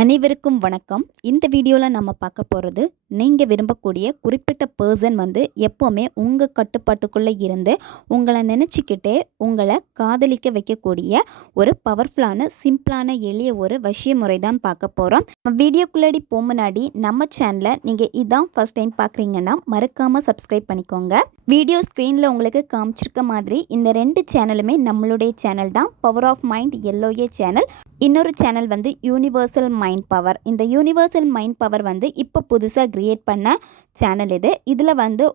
அனைவருக்கும் வணக்கம். இந்த வீடியோவில் நம்ம பார்க்க போகிறது, நீங்கள் விரும்பக்கூடிய குறிப்பிட்ட பர்சன் எப்போவுமே உங்கள் கட்டுப்பாட்டுக்குள்ளே இருந்து உங்களை நினச்சிக்கிட்டே உங்களை காதலிக்க வைக்கக்கூடிய ஒரு பவர்ஃபுல்லான சிம்பிளான எளிய ஒரு வசிய முறை தான் பார்க்க போகிறோம். வீடியோக்குள்ளாடி முன்னாடி நம்ம சேனலை நீங்கள் இதான் ஃபர்ஸ்ட் டைம் பார்க்குறீங்கன்னா மறக்காமல் சப்ஸ்கிரைப் பண்ணிக்கோங்க. வீடியோ ஸ்க்ரீனில் உங்களுக்கு காமிச்சிருக்க மாதிரி இந்த 2 சேனலுமே நம்மளுடைய சேனல் தான். பவர் ஆஃப் மைண்ட் எல்லோயே சேனல். இன்னொரு சேனல் யூனிவர்சல் மைண்ட் பவர். இந்த யூனிவர்சல் மைண்ட் பவர் இப்போ புதுசாக கிரியேட் பண்ண சேனல் இது. இதில்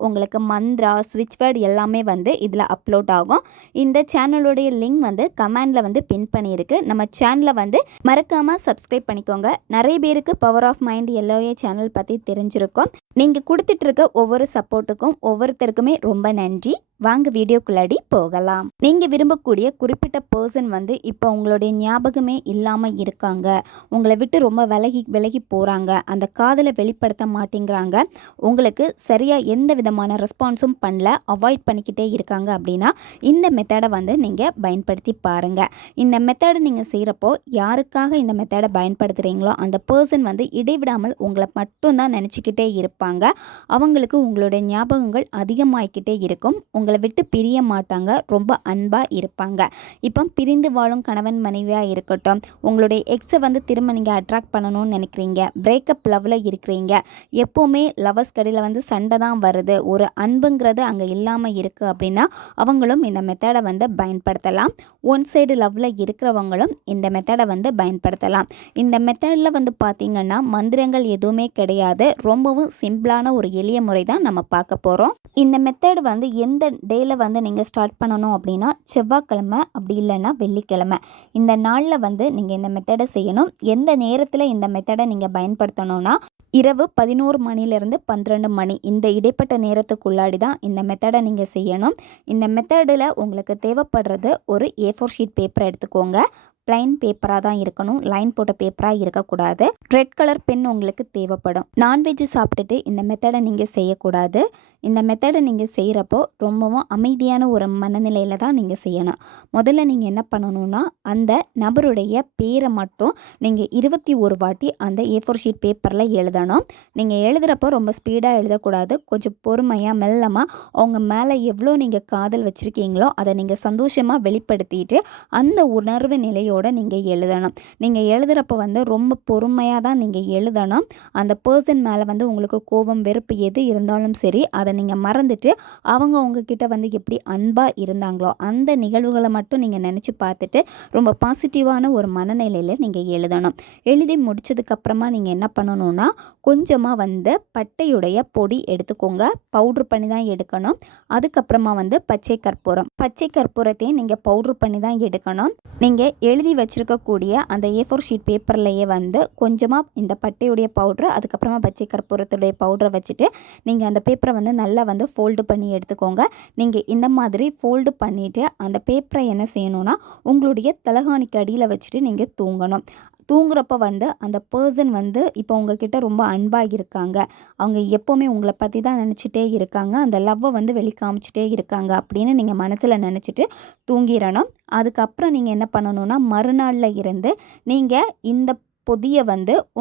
உங்களுக்கு மந்த்ரா ஸ்விட்ச் வேர்டு எல்லாமே இதில் அப்லோட் ஆகும். இந்த சேனலுடைய லிங்க் கமெண்டில் பின் பண்ணியிருக்கு. நம்ம சேனலை மறக்காமல் சப்ஸ்கிரைப் பண்ணிக்கோங்க. நிறைய பேருக்கு பவர் ஆஃப் மைண்ட் எல்லோயே சேனல் பற்றி தெரிஞ்சிருக்கும். நீங்கள் கொடுத்துட்ருக்க ஒவ்வொரு சப்போர்ட்டுக்கும் ஒவ்வொருத்தருக்குமே ரொம்ப நன்றி. வாங்க வீடியோக்குள்ளாடி போகலாம். நீங்கள் விரும்பக்கூடிய குறிப்பிட்ட பர்சன் இப்போ உங்களுடைய ஞாபகமே இல்லாமல் இருக்காங்க, உங்களை விட்டு ரொம்ப விலகி போகிறாங்க, அந்த காதலை வெளிப்படுத்த மாட்டேங்கிறாங்க, உங்களுக்கு சரியாக எந்த விதமான ரெஸ்பான்ஸும் பண்ணல, அவாய்ட் பண்ணிக்கிட்டே இருக்காங்க அப்படின்னா இந்த மெத்தடை நீங்கள் பயன்படுத்தி பாருங்கள். இந்த மெத்தடை நீங்கள் செய்கிறப்போ யாருக்காக இந்த மெத்தடை பயன்படுத்துகிறீங்களோ அந்த பர்சன் இடைவிடாமல் உங்களை மட்டும்தான் நினச்சிக்கிட்டே இருப்பாங்க. அவங்களுக்கு உங்களுடைய ஞாபகங்கள் அதிகமாகிக்கிட்டே இருக்கும். உங்களை விட்டு பிரிய மாட்டாங்க, ரொம்ப அன்பாக இருப்பாங்க. இப்போ பிரிந்து வாழும் கணவன் மனைவியாக இருக்கட்டும், உங்களுடைய எக்ஸை திரும்ப நீங்கள் அட்ராக்ட் பண்ணணும்னு நினைக்கிறீங்க, பிரேக்கப் லவ்வில் இருக்கிறீங்க, எப்போவுமே லவர்ஸ் கடையில் சண்டை தான் வருது, ஒரு அன்புங்கிறது அங்கே இல்லாமல் இருக்குது அப்படின்னா அவங்களும் இந்த மெத்தடை பயன்படுத்தலாம். ஒன் சைடு லவ்வில் இருக்கிறவங்களும் இந்த மெத்தடை பயன்படுத்தலாம். இந்த மெத்தடில் பார்த்தீங்கன்னா மந்திரங்கள் எதுவுமே கிடையாது. ரொம்பவும் சிம்பிளான ஒரு எளிய முறை தான் நம்ம பார்க்க போகிறோம். இந்த மெத்தடு எந்த டேயில் நீங்கள் ஸ்டார்ட் பண்ணணும் அப்படின்னா செவ்வாய்க்கிழமை, அப்படி இல்லைன்னா வெள்ளிக்கிழமை. இந்த நாளில் நீங்கள் இந்த மெத்தடை செய்யணும். எந்த நேரத்தில் இந்த மெத்தடை நீங்கள் பயன்படுத்தணும்னா இரவு 11 மணிலேருந்து 12 மணி இந்த இடைப்பட்ட நேரத்துக்குள்ளாடி தான் இந்த மெத்தடை நீங்கள் செய்யணும். இந்த மெத்தடில் உங்களுக்கு தேவைப்படுறது ஒரு A4 ஷீட் பேப்பரை எடுத்துக்கோங்க. பிளைன் பேப்பராக தான் இருக்கணும், லைன் போட்ட பேப்பராக இருக்கக்கூடாது. ரெட் கலர் பென் உங்களுக்கு தேவைப்படும். நான்வெஜ் சாப்பிட்டுட்டு இந்த மெத்தடை நீங்கள் செய்யக்கூடாது. இந்த மெத்தடை நீங்கள் செய்கிறப்போ ரொம்பவும் அமைதியான ஒரு மனநிலையில் தான் நீங்கள் செய்யணும். முதல்ல நீங்கள் என்ன பண்ணணும்னா அந்த நபருடைய பேரை மட்டும் நீங்கள் 21 வாட்டி அந்த A4 ஷீட் பேப்பரில் எழுதணும். நீங்கள் எழுதுகிறப்போ ரொம்ப ஸ்பீடாக எழுதக்கூடாது. கொஞ்சம் பொறுமையாக மெல்லமாக அவங்க மேலே எவ்வளோ நீங்கள் காதல் வச்சுருக்கீங்களோ அதை நீங்கள் சந்தோஷமாக வெளிப்படுத்திட்டு அந்த உணர்வு நிலையோடு நீங்கள் எழுதணும். நீங்கள் எழுதுகிறப்ப ரொம்ப பொறுமையாக தான் நீங்கள் எழுதணும். அந்த பர்சன் மேலே உங்களுக்கு கோபம் வெறுப்பு எது இருந்தாலும் சரி அதை நீங்கள் மறந்துட்டு அவங்க உங்ககிட்ட எப்படி அன்பாக இருந்தாங்களோ அந்த நிகழ்வுகளை மட்டும் நீங்கள் நினச்சி பார்த்துட்டு ரொம்ப பாசிட்டிவான ஒரு மனநிலையில் நீங்கள் எழுதணும். எழுதி முடிச்சதுக்கப்புறமா நீங்கள் என்ன பண்ணணும்னா கொஞ்சமாக பட்டையுடைய பொடி எடுத்துக்கோங்க. பவுட்ரு பண்ணி தான் எடுக்கணும். அதுக்கப்புறமா பச்சை கற்பூரத்தையும் நீங்கள் பவுட்ரு பண்ணி தான் எடுக்கணும். நீங்கள் எழுதி வச்சுருக்கக்கூடிய அந்த A4 ஷீட் பேப்பர்லேயே கொஞ்சமாக இந்த பட்டையுடைய பவுட்ரு, அதுக்கப்புறமா பச்சை கற்பூரத்துடைய பவுடரை வச்சுட்டு நீங்கள் அந்த பேப்பரை நல்லா ஃபோல்டு பண்ணி எடுத்துக்கோங்க. நீங்கள் இந்த மாதிரி ஃபோல்டு பண்ணிவிட்டு அந்த பேப்பரை என்ன செய்யணும்னா உங்களுடைய தலகாணிக்கு அடியில் வச்சுட்டு நீங்கள் தூங்கணும். தூங்குறப்ப அந்த பர்சன் இப்போ உங்ககிட்ட ரொம்ப அன்பாக இருக்காங்க, அவங்க எப்போவுமே உங்களை பற்றி தான் நினச்சிட்டே இருக்காங்க, அந்த லவ்வை வெளிக்காமிச்சிட்டே இருக்காங்க அப்படின்னு நீங்கள் மனசில் நினச்சிட்டு தூங்கிடணும். அதுக்கப்புறம் நீங்கள் என்ன பண்ணணும்னா மறுநாளில் இருந்து நீங்கள் இந்த பொதியை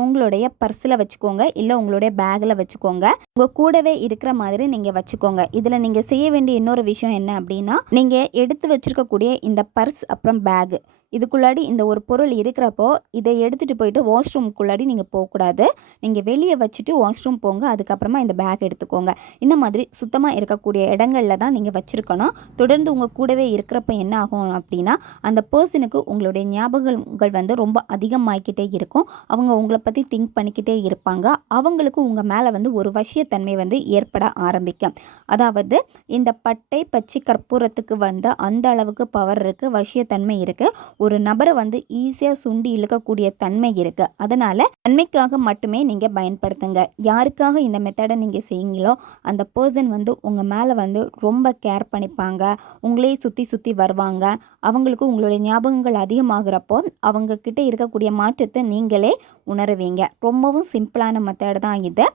உங்களுடைய பர்ஸில் வச்சுக்கோங்க, இல்லை உங்களுடைய பேக்கில் வச்சுக்கோங்க. உங்கள் கூடவே இருக்கிற மாதிரி நீங்கள் வச்சுக்கோங்க. இதில் நீங்கள் செய்ய வேண்டிய இன்னொரு விஷயம் என்ன அப்படின்னா நீங்கள் எடுத்து வச்சுருக்கக்கூடிய இந்த பர்ஸ் அப்புறம் பேகு இதுக்குள்ளாடி இந்த ஒரு பொருள் இருக்கிறப்போ இதை எடுத்துகிட்டு போயிட்டு வாஷ்ரூம்குள்ளாடி நீங்கள் போகக்கூடாது. நீங்கள் வெளியே வச்சுட்டு வாஷ்ரூம் போங்க. அதுக்கப்புறமா இந்த பேக் எடுத்துக்கோங்க. இந்த மாதிரி சுத்தமாக இருக்கக்கூடிய இடங்களில் தான் நீங்கள் வச்சுருக்கணும். தொடர்ந்து உங்கள் கூடவே இருக்கிறப்ப என்ன ஆகும் அப்படின்னா அந்த பர்சனுக்கு உங்களுடைய ஞாபகங்கள் ரொம்ப அதிகமாகிக்கிட்டே இருக்கும். அவங்க உங்களை பற்றி திங்க் பண்ணிக்கிட்டே இருப்பாங்க. அவங்களுக்கு உங்கள் மேலே ஒரு வசியத்தன்மை ஏற்பட ஆரம்பிக்கும். அதாவது இந்த பட்டை பச்சை கற்பூரத்துக்கு அந்த அளவுக்கு பவர் இருக்குது, வசியத்தன்மை இருக்குது. ஒரு நபரை ஈஸியாக சுண்டி இழுக்கக்கூடிய தன்மை இருக்குது. அதனால் நன்மைக்காக மட்டுமே நீங்கள் பயன்படுத்துங்க. யாருக்காக இந்த மெத்தடை நீங்கள் செய்யுங்களோ அந்த பர்சன் உங்கள் மேலே ரொம்ப கேர் பண்ணிப்பாங்க, உங்களே சுற்றி வருவாங்க. அவங்களுக்கு உங்களுடைய ஞாபகங்கள் அதிகமாகிறப்போ அவங்கக்கிட்ட இருக்கக்கூடிய மாற்றத்தை நீங்களே உணருவீங்க. ரொம்பவும் சிம்பிளான மெத்தட் தான் இது.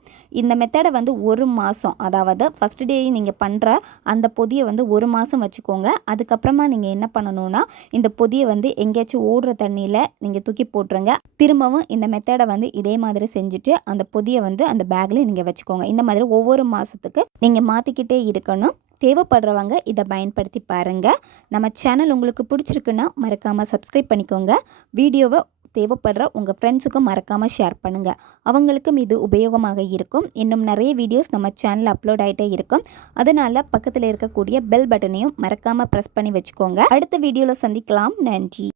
இந்த மெத்தடை வந்து 1 மாதம், அதாவது ஃபஸ்ட் டே நீங்கள் பண்ணுற அந்த பொதியை வந்து 1 மாதம் வச்சுக்கோங்க. அதுக்கப்புறமா நீங்கள் என்ன பண்ணணும்னா, இந்த பொதியை வந்து எங்கேயாச்சும் ஓடுற தண்ணியில் நீங்கள் தூக்கி போட்டுருங்க. திரும்பவும் இந்த மெத்தடை வந்து இதே மாதிரி செஞ்சுட்டு அந்த பொதியை வந்து அந்த பேக்கில் நீங்கள் வச்சுக்கோங்க. இந்த மாதிரி ஒவ்வொரு மாதத்துக்கு நீங்கள் மாற்றிக்கிட்டே இருக்கணும். தேவைப்படுறவங்க இதை பயன்படுத்தி பாருங்கள். நம்ம சேனல் உங்களுக்கு பிடிச்சிருக்குன்னா மறக்காமல் சப்ஸ்கிரைப் பண்ணிக்கோங்க. வீடியோவை தேவைப்படுற உங்கள் ஃப்ரெண்ட்ஸுக்கும் மறக்காமல் ஷேர் பண்ணுங்கள். அவங்களுக்கும் இது உபயோகமாக இருக்கும். இன்னும் நிறைய வீடியோஸ் நம்ம சேனலில் அப்லோட் ஆகிட்டே இருக்கும். அதனால் பக்கத்தில் இருக்கக்கூடிய பெல் பட்டனையும் மறக்காமல் ப்ரெஸ் பண்ணி வச்சுக்கோங்க. அடுத்த வீடியோவில் சந்திக்கலாம். நன்றி.